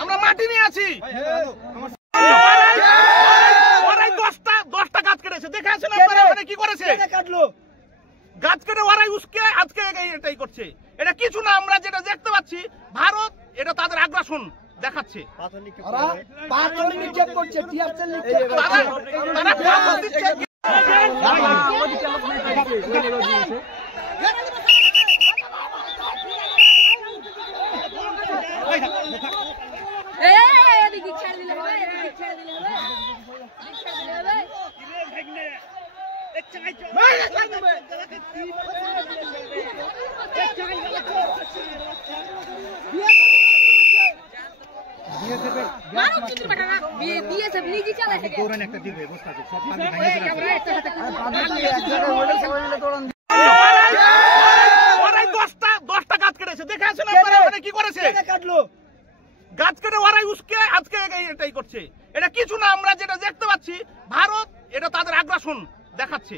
আমরা মাটি নিয়ে আছি। 10টা গাছ কেটেছে, দেখে আছেন আপনারা কি করেছে? গাছ কেটে ওরাই উস্কে আজকে এটাই করছে। এটা কিছু না, আমরা যেটা দেখতে পাচ্ছি ভারত এটা তাদের আগ্রাসন দেখাচ্ছে। দশটা গাছ কেটেছে, দেখে আছেন আপনারা কি করেছে? গাছ কেটে ওরাই উস্কে আজকে এটাই করছে। এটা কিছু না, আমরা যেটা দেখতে পাচ্ছি ভারত এটা তাদের আগ্রাসন দেখাচ্ছে।